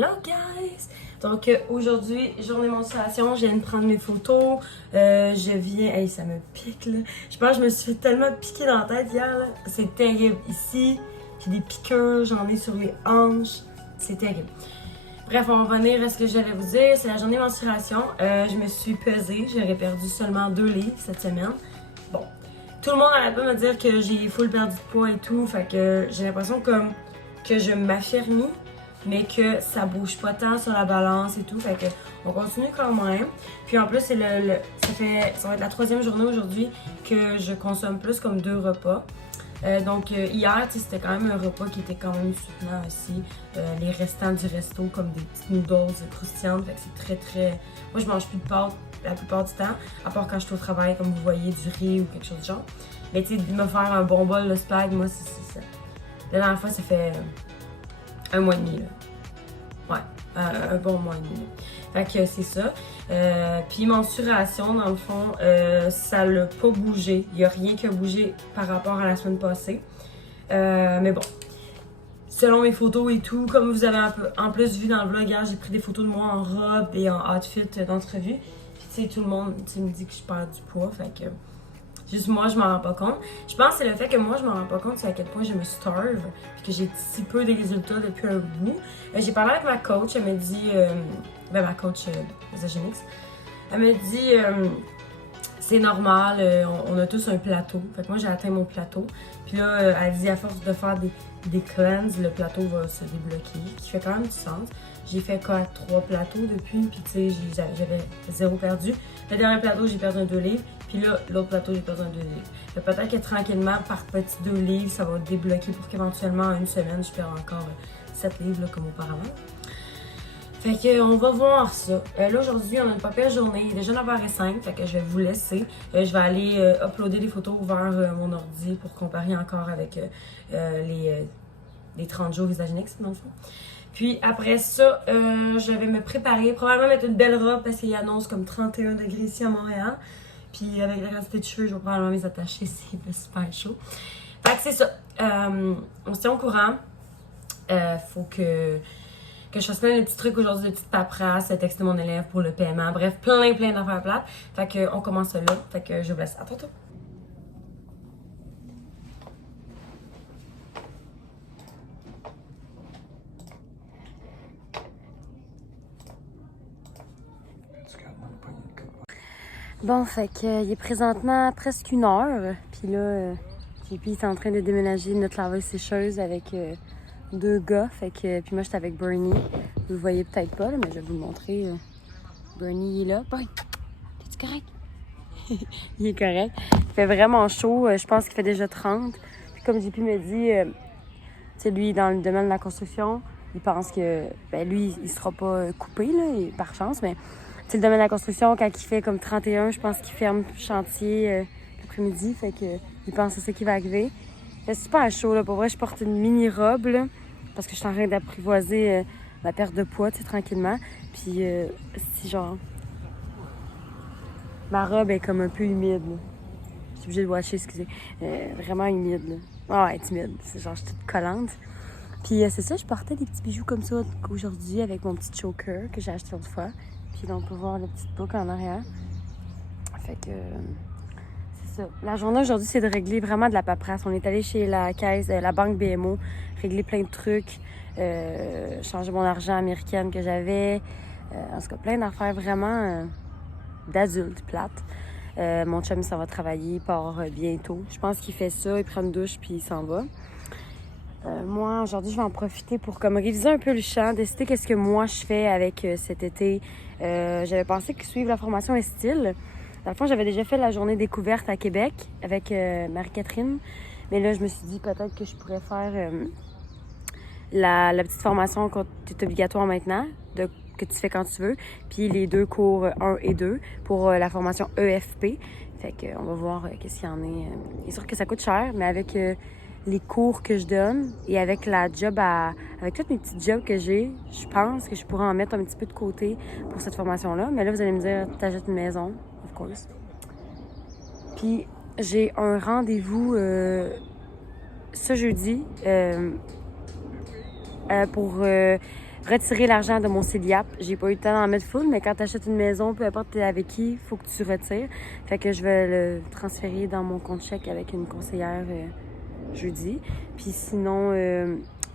Hello guys! Donc aujourd'hui, journée menstruation, je viens de prendre mes photos. Je viens. Hey, ça me pique là. Je pense que je me suis fait tellement piquer dans la tête hier là. C'est terrible. Ici, j'ai des piqûres, j'en ai sur les hanches. C'est terrible. Bref, on va revenir à ce que j'allais vous dire. C'est la journée menstruation. Je me suis pesée. J'aurais perdu seulement 2 livres cette semaine. Bon. Tout le monde arrête pas de me dire que j'ai full perdu de poids et tout. Fait que j'ai l'impression comme que je m'affermis, mais que ça bouge pas tant sur la balance et tout. Fait que on continue quand même. Puis en plus, c'est ça va être la 3e journée aujourd'hui que je consomme plus comme 2 repas. Donc hier, c'était quand même un repas qui était quand même soutenant aussi. Les restants du resto, comme des petites noodles croustillantes. Fait que c'est très... Moi, je mange plus de pâtes la plupart du temps, à part quand je suis au travail, comme vous voyez, du riz ou quelque chose du genre. Mais tu sais, me faire un bon bol de spag, moi, c'est ça. La dernière fois, ça fait un mois et demi, là. Ouais, un bon mois et demi. Fait que c'est ça. Puis mensuration, dans le fond, ça l'a pas bougé. Il n'y a rien qui a bougé par rapport à la semaine passée. Mais bon, selon mes photos et tout, comme vous avez en plus vu dans le vlog hier, j'ai pris des photos de moi en robe et en outfit d'entrevue. Puis tu sais, tout le monde me dit que je perds du poids. Fait que juste moi, je m'en rends pas compte. Je pense que c'est le fait que moi, je m'en rends pas compte, c'est à quel point je me starve, puis que j'ai si peu de résultats depuis un bout. J'ai parlé avec ma coach, elle m'a dit, ma coach Zagenix, elle m'a dit, c'est normal, on a tous un plateau. Fait que moi, j'ai atteint mon plateau. Puis là, elle dit, à force de faire des cleanses, le plateau va se débloquer, qui fait quand même du sens. J'ai fait quoi, 3 plateaux depuis, puis tu sais, j'avais 0 perdu. Le dernier plateau, j'ai perdu un 2 livres. Puis là, l'autre plateau, j'ai perdu un 2 livres. Peut-être que tranquillement, par petits 2 livres, ça va débloquer pour qu'éventuellement, en une semaine, je perds encore 7 livres là, comme auparavant. Fait que on va voir ça. Là, aujourd'hui, on a une pas pire journée. Il est déjà 9h05, fait que je vais vous laisser. Je vais aller uploader des photos vers mon ordi pour comparer encore avec les 30 jours Visagenics, dans le fond. Puis après ça, je vais me préparer. Probablement mettre une belle robe parce qu'il annonce comme 31 degrés ici à Montréal. Puis avec la quantité de cheveux, je vais probablement les attacher s'il fait super chaud. Fait que c'est ça. On se tient au courant. Faut que je fasse plein de petits trucs aujourd'hui, de petites paperasses, texter mon élève pour le paiement. Bref, plein d'affaires plates. Fait que on commence là. Fait que je vous laisse. À tantôt. Bon, fait que il est présentement presque 1h. Puis là, JP est en train de déménager notre laveuse sécheuse avec 2 gars. Fait que puis moi j'étais avec Bernie. Vous le voyez peut-être pas, là, mais je vais vous le montrer. Bernie il est là. Boy, es-tu correct? Il est correct. Il fait vraiment chaud. Je pense qu'il fait déjà 30. Puis comme JP me dit, tu sais, lui dans le domaine de la construction, il pense que lui, il sera pas coupé là, par chance, mais c'est le domaine de la construction, quand il fait comme 31, je pense qu'il ferme le chantier l'après-midi. Fait que il pense que c'est ça qui va arriver. C'est super chaud, là. Pour vrai, je porte une mini-robe, là, parce que je suis en train d'apprivoiser ma perte de poids, tu sais, tranquillement. Puis, si genre... Ma robe est comme un peu humide, là. Je suis obligée de watcher, excusez. Vraiment humide, là. Ah ouais, timide. C'est genre, je suis toute collante. Puis, c'est ça, je portais des petits bijoux comme ça aujourd'hui avec mon petit choker que j'ai acheté l'autre fois. Puis là, on peut voir la petite boucle en arrière. Fait que c'est ça. La journée aujourd'hui, c'est de régler vraiment de la paperasse. On est allé chez la caisse, la banque BMO, régler plein de trucs, changer mon argent américaine que j'avais. En tout cas, plein d'affaires vraiment d'adultes plates. Mon chum, ça va travailler, il part bientôt. Je pense qu'il fait ça, il prend une douche, puis il s'en va. Moi, aujourd'hui, je vais en profiter pour comme réviser un peu le champ, décider qu'est-ce que moi je fais avec cet été. J'avais pensé que suivre la formation Estile. Dans le fond, j'avais déjà fait la journée découverte à Québec avec Marie-Catherine. Mais là, je me suis dit peut-être que je pourrais faire la petite formation qui est obligatoire maintenant, que tu fais quand tu veux. Puis les 2 cours 1 et 2 pour la formation EFP. Fait qu'on va voir qu'est-ce qu'il y en est. C'est sûr que ça coûte cher, mais avec... les cours que je donne et avec la job avec tous mes petits jobs que j'ai, je pense que je pourrais en mettre un petit peu de côté pour cette formation-là. Mais là, vous allez me dire, t'achètes une maison, of course. Puis, j'ai un rendez-vous ce jeudi pour retirer l'argent de mon CELIAP. J'ai pas eu le temps d'en mettre full, mais quand tu achètes une maison, peu importe t'es avec qui, faut que tu retires. Fait que je vais le transférer dans mon compte chèque avec une conseillère jeudi. Puis sinon,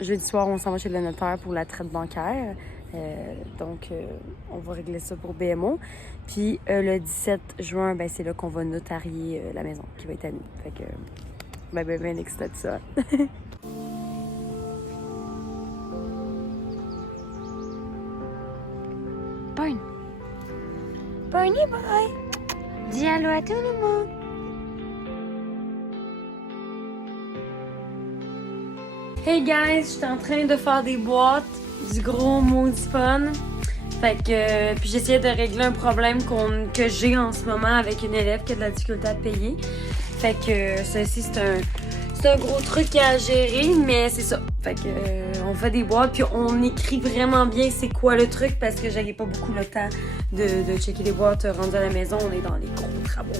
jeudi soir, on s'en va chez le notaire pour la traite bancaire. Donc, on va régler ça pour BMO. Puis le 17 juin, ben, c'est là qu'on va notarier la maison qui va être à nous. Fait que, ben excité de ça. Barney. Barney boy! Dis allô à tout le monde! Hey guys, je suis en train de faire des boîtes, du gros maudit fun. Fait que, puis j'essayais de régler un problème que j'ai en ce moment avec une élève qui a de la difficulté à payer. Fait que ceci c'est un gros truc à gérer, mais c'est ça. Fait que on fait des boîtes puis on écrit vraiment bien c'est quoi le truc parce que j'avais pas beaucoup le temps de checker les boîtes rendues à la maison. On est dans les gros travaux.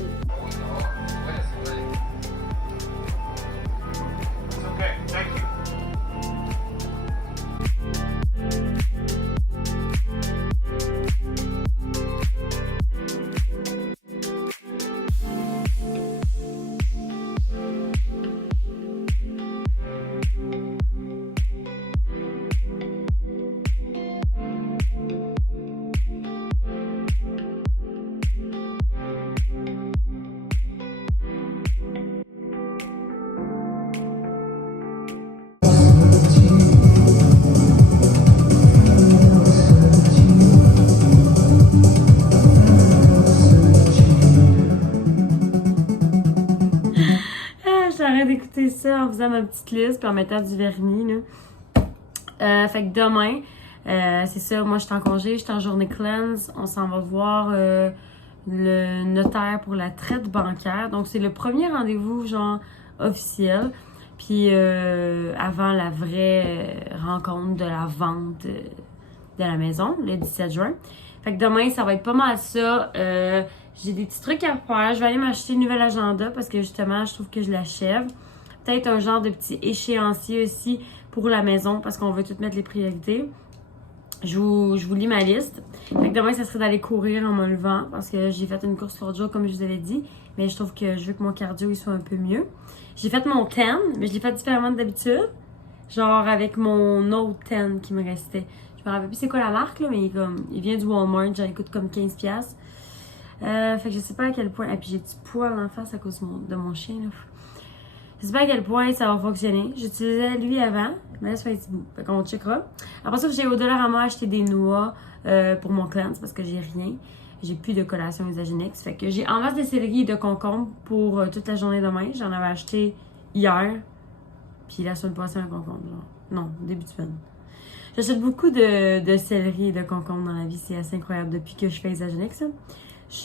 J'arrête d'écouter ça en faisant ma petite liste puis en mettant du vernis, là. Fait que demain, c'est ça, moi je suis en congé, je suis en journée cleanse. On s'en va voir le notaire pour la traite bancaire. Donc c'est le premier rendez-vous genre officiel. Puis avant la vraie rencontre de la vente de la maison, le 17 juin. Fait que demain, ça va être pas mal ça. J'ai des petits trucs à faire. Je vais aller m'acheter un nouvel agenda parce que justement, je trouve que je l'achève. Peut-être un genre de petit échéancier aussi pour la maison parce qu'on veut tout mettre les priorités. Je vous lis ma liste. Fait que demain, ça serait d'aller courir en me levant parce que j'ai fait une course l'autre jour, comme je vous avais dit. Mais je trouve que je veux que mon cardio il soit un peu mieux. J'ai fait mon 10, mais je l'ai fait différemment d'habitude. Genre avec mon autre 10 qui me restait. Je me rappelle plus c'est quoi la marque, là, mais il vient du Walmart. Genre, il coûte comme 15$. Fait que je sais pas à quel point. Et puis j'ai du poil en face à cause de mon chien, là. Je sais pas à quel point ça va fonctionner. J'utilisais lui avant, mais là, ça fait un petit bout. Fait qu'on checkera. Après ça, j'ai au Dollarama acheté des noix pour mon cleanse parce que j'ai rien. J'ai plus de collation Isagenix. Fait que j'ai en masse de céleri et de concombre pour toute la journée demain. J'en avais acheté hier. Puis la semaine passée, un concombre. Genre. Non, début de semaine. J'achète beaucoup de céleri et de concombre dans la vie. C'est assez incroyable depuis que je fais Isagenix. Je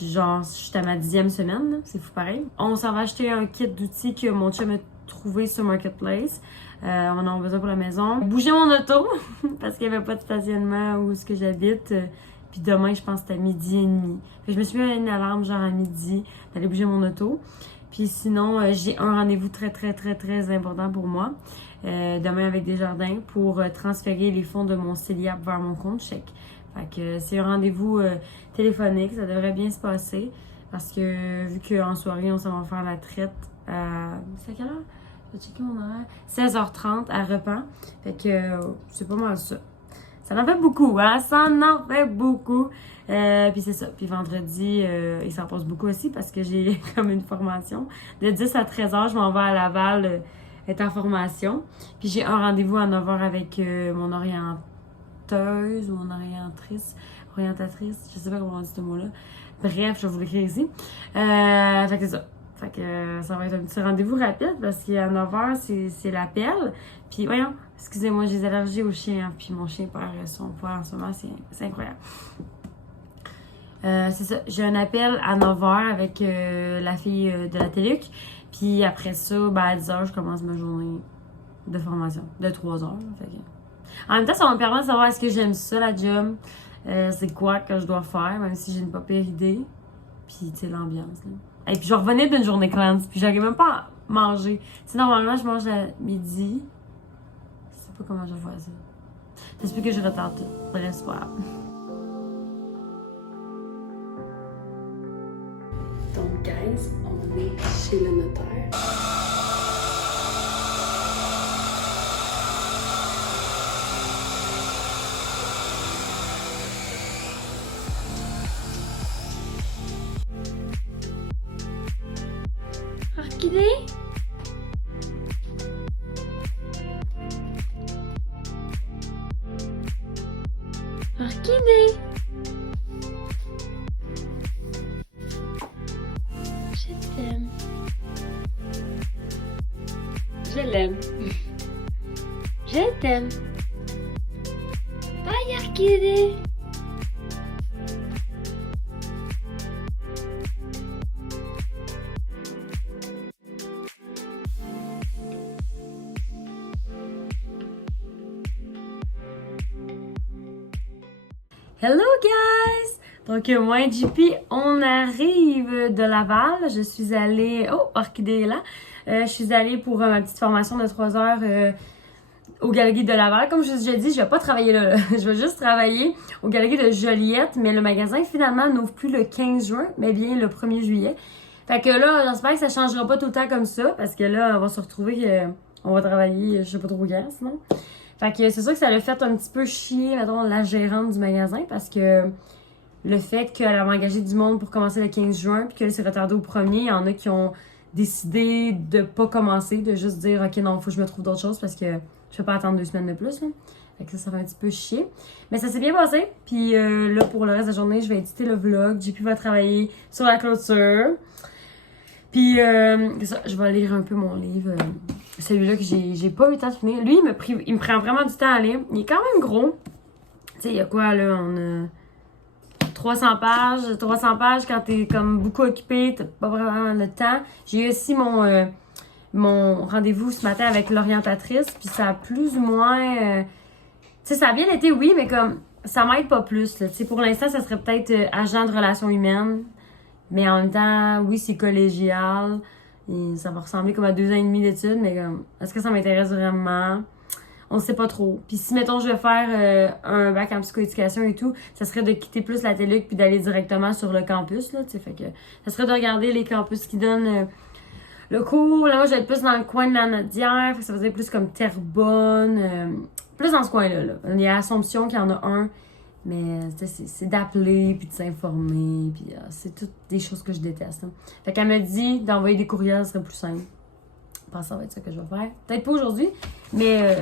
suis à ma 10e semaine, là. C'est fou pareil. On s'en va acheter un kit d'outils que mon chum a trouvé sur Marketplace. On en a besoin pour la maison. Bouger mon auto, parce qu'il n'y avait pas de stationnement où ce que j'habite. Puis demain, je pense que c'était à 12h30. Fait que je me suis mis une alarme genre à midi d'aller bouger mon auto. Puis sinon, j'ai un rendez-vous très, très, très, très important pour moi. Demain avec Desjardins pour transférer les fonds de mon CELIAP vers mon compte chèque. Fait que c'est un rendez-vous téléphonique, ça devrait bien se passer. Parce que vu qu'en soirée, on s'en va faire la traite à... C'est à quelle heure? Je vais checker mon horaire. 16h30 à Repent. Fait que c'est pas mal ça. Ça en fait beaucoup, hein? Ça en fait beaucoup. Puis c'est ça. Puis vendredi, il s'en passe beaucoup aussi parce que j'ai comme une formation. De 10 à 13h, je m'en vais à Laval être en formation. Puis j'ai un rendez-vous à 9h avec mon orientatrice, je sais pas comment on dit ce mot-là. Bref, je vais vous l'écrire ici. Fait que c'est ça. Fait que ça va être un petit rendez-vous rapide parce qu'à 9h, c'est l'appel. Puis voyons, excusez-moi, j'ai des allergies au chien. Hein, puis mon chien perd son poids en ce moment, c'est incroyable. C'est ça, j'ai un appel à 9h avec la fille de la Téluc. Puis après ça, ben à 10h, je commence ma journée de formation, de 3h. Fait que... En même temps, ça va me permettre de savoir est-ce que j'aime ça, la job. C'est quoi que je dois faire, même si j'ai une pas pire idée. Puis, tu sais, l'ambiance, là. Et puis, je revenais d'une journée cleanse, puis j'arrive même pas à manger. Tu sais, normalement, je mange à midi. Je sais pas comment je vais faire ça. Ça se peut que je retarde tout. Bref, c'est pas grave. Donc, guys, on est chez le notaire. Orchidée? Orchidée? Je t'aime. Je l'aime. Je t'aime. Bye, Orchidée. Hello guys! Donc moi et JP, on arrive de Laval. Je suis allée... Oh, Orchidée est là. Je suis allée pour ma petite formation de 3 heures au Galeries de Laval. Comme je vous ai déjà dit, je vais pas travailler là. Je vais juste travailler au Galeries de Joliette. Mais le magasin, finalement, n'ouvre plus le 15 juin, mais bien le 1er juillet. Fait que là, j'espère que ça changera pas tout le temps comme ça. Parce que là, on va se retrouver... on va travailler, je sais pas trop quand, sinon. Fait que c'est sûr que ça l'a fait un petit peu chier, mettons, la gérante du magasin parce que le fait qu'elle a engagé du monde pour commencer le 15 juin puis qu'elle s'est retardée au 1er, il y en a qui ont décidé de pas commencer, de juste dire « Ok, non, faut que je me trouve d'autres choses parce que je peux pas attendre 2 semaines de plus. » Fait que ça fait un petit peu chier. Mais ça s'est bien passé. Puis là, pour le reste de la journée, je vais éditer le vlog. JP va travailler sur la clôture. Puis, ça, je vais lire un peu mon livre. Celui-là que j'ai pas eu le temps de finir. Lui, il me prend vraiment du temps à lire. Il est quand même gros. Tu sais, il y a quoi, là? On a 300 pages. 300 pages, quand t'es comme beaucoup occupé, t'as pas vraiment le temps. J'ai eu aussi mon rendez-vous ce matin avec l'orientatrice. Puis ça a plus ou moins... tu sais, ça a bien été, oui, mais comme... Ça m'aide pas plus, là. Tu sais, pour l'instant, ça serait peut-être agent de relations humaines. Mais en même temps, oui, c'est collégial. Et ça va ressembler comme à 2 ans et demi d'études, mais comme, est-ce que ça m'intéresse vraiment? On ne sait pas trop. Puis si, mettons, je vais faire un bac en psychoéducation et tout, ça serait de quitter plus la TELUC puis d'aller directement sur le campus, là, tu sais. Fait que ça serait de regarder les campus qui donnent le cours. Là, moi, je vais être plus dans le coin de la Nodière. Fait que ça faisait plus comme Terrebonne. Plus dans ce coin-là, là. Il y a Assomption qui en a un. Mais c'est d'appeler, puis de s'informer, puis c'est toutes des choses que je déteste. Hein. Fait qu'elle me dit d'envoyer des courriels, ce serait plus simple. Je pense que ça va être ça que je vais faire. Peut-être pas aujourd'hui, mais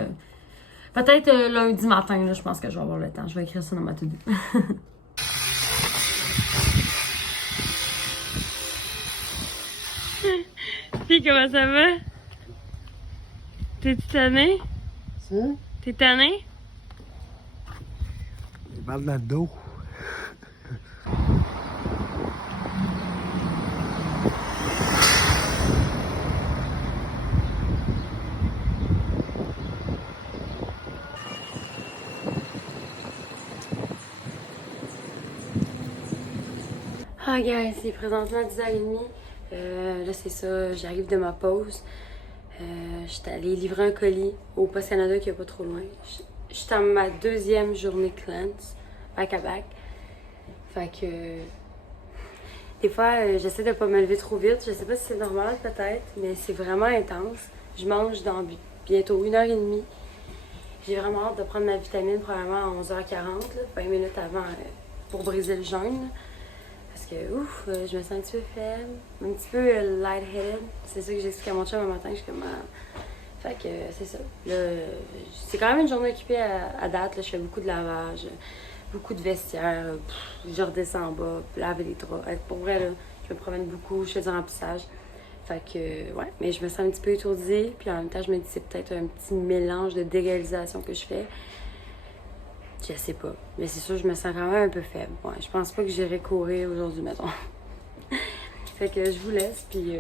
peut-être lundi matin, là, je pense que je vais avoir le temps. Je vais écrire ça dans ma to-do. Puis comment ça va? T'es-tu tanné? T'es tanné? Mal dans le dos. Ah, guys, c'est présentement 10h30. Là, c'est ça, j'arrive de ma pause. J'étais allée livrer un colis au Poste Canada qui est pas trop loin. J'étais à ma 2e journée cleanse, back à back. Fait que des fois, j'essaie de pas me lever trop vite. Je sais pas si c'est normal peut-être, mais c'est vraiment intense. Je mange dans bientôt 1h30. J'ai vraiment hâte de prendre ma vitamine probablement à 11h40, là, 20 minutes avant pour briser le jeûne. Parce que ouf, je me sens un petit peu faible, un petit peu lightheaded. C'est ça que j'explique à mon chum un matin, je suis comme... Fait que c'est ça. Là, c'est quand même une journée occupée à date. Là, je fais beaucoup de lavage, beaucoup de vestiaire. Je redescends en bas, laver les draps. Pour vrai, là, je me promène beaucoup, je fais du remplissage. Fait que, ouais, mais je me sens un petit peu étourdie. Puis en même temps, je me dis c'est peut-être un petit mélange de déréalisation que je fais. Je sais pas. Mais c'est sûr, je me sens quand même un peu faible. Ouais, je pense pas que j'irai courir aujourd'hui, mettons. Fait que je vous laisse, puis...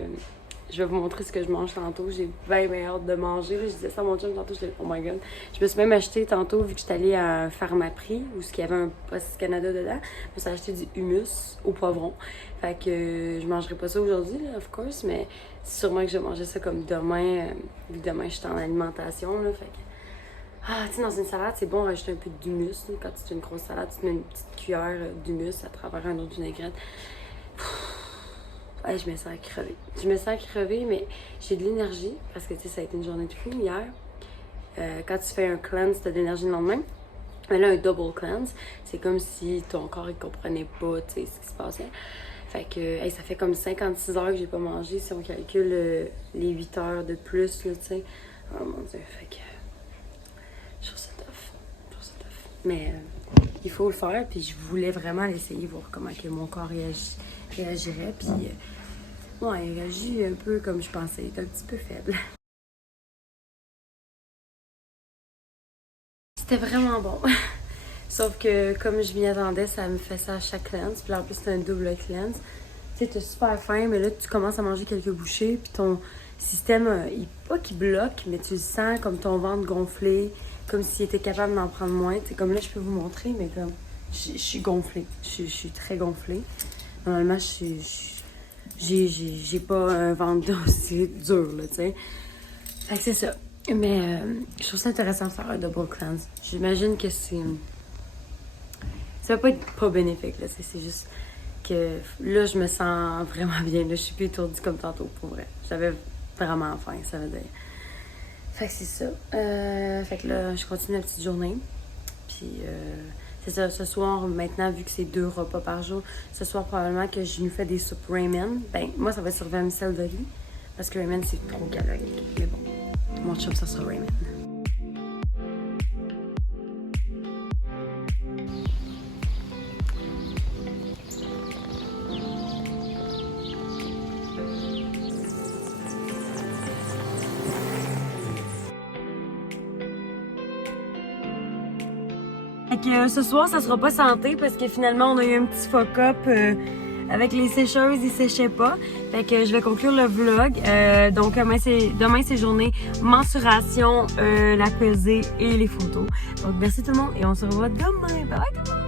je vais vous montrer ce que je mange tantôt. J'ai bien hâte de manger. Là, je disais ça à mon chum tantôt. Je disais, oh my god. Je me suis même acheté tantôt, vu que j'étais allée à un Pharmaprix, où il y avait un Poste Canada dedans. Je me suis acheté du hummus au poivron. Fait que je mangerai pas ça aujourd'hui, là, of course, mais sûrement que je vais manger ça comme demain, vu que demain je suis en alimentation. Là, fait que Ah, tu sais, dans une salade, c'est bon rajouter un peu d'humus. Quand tu fais une grosse salade, tu te mets une petite cuillère d'humus à travers un autre vinaigrette. Ouais, je me sens crevée. Je me sens crevée, mais j'ai de l'énergie parce que, tu sais, ça a été une journée de fou hier. Quand tu fais un cleanse, t'as de l'énergie le lendemain. Mais là, un double cleanse, c'est comme si ton corps, il comprenait pas, tu sais, ce qui se passait. Fait que, hey, ça fait comme 56 heures que j'ai pas mangé si on calcule les 8 heures de plus, là, tu sais. Oh mon Dieu, fait que... Je trouve ça tough. Je trouve ça tough. Mais il faut le faire, puis je voulais vraiment l'essayer, voir comment que mon corps réagirait. Puis, ouais, il réagit un peu comme je pensais. Il est un petit peu faible. C'était vraiment bon. Sauf que, comme je m'y attendais, ça me fait ça à chaque cleanse. Puis là, en plus, c'est un double cleanse. Tu sais, t'as super faim, mais là, tu commences à manger quelques bouchées. Puis ton système, pas qu'il bloque, mais tu le sens comme ton ventre gonflé. Comme s'il était capable d'en prendre moins. Tu sais, comme là, je peux vous montrer, mais comme, je suis gonflée. Je suis très gonflée. Normalement, j'ai pas un ventre aussi dur, là, tu sais. Fait que c'est ça. Mais je trouve ça intéressant de faire un double cleanse. J'imagine que c'est... Ça va pas être pas bénéfique, là. C'est juste que là, je me sens vraiment bien. Là, je suis plus étourdie comme tantôt, pour vrai. J'avais vraiment faim, ça veut dire. Fait que c'est ça. Fait que là, je continue ma petite journée. Puis c'est ça, ce soir, maintenant, vu que c'est 2 repas par jour, ce soir, probablement que je nous fais des soupes ramen. Ben, moi, ça va être sur vermicelle de riz. Parce que ramen, c'est trop calorique. Mais bon, mon chum, ça sera ramen. Fait que ce soir, ça sera pas santé parce que finalement, on a eu un petit fuck-up avec les sécheuses, ils séchaient pas. Fait que je vais conclure le vlog. Donc demain c'est journée mensuration, la pesée et les photos. Donc merci tout le monde et on se revoit demain. Bye bye tout le monde!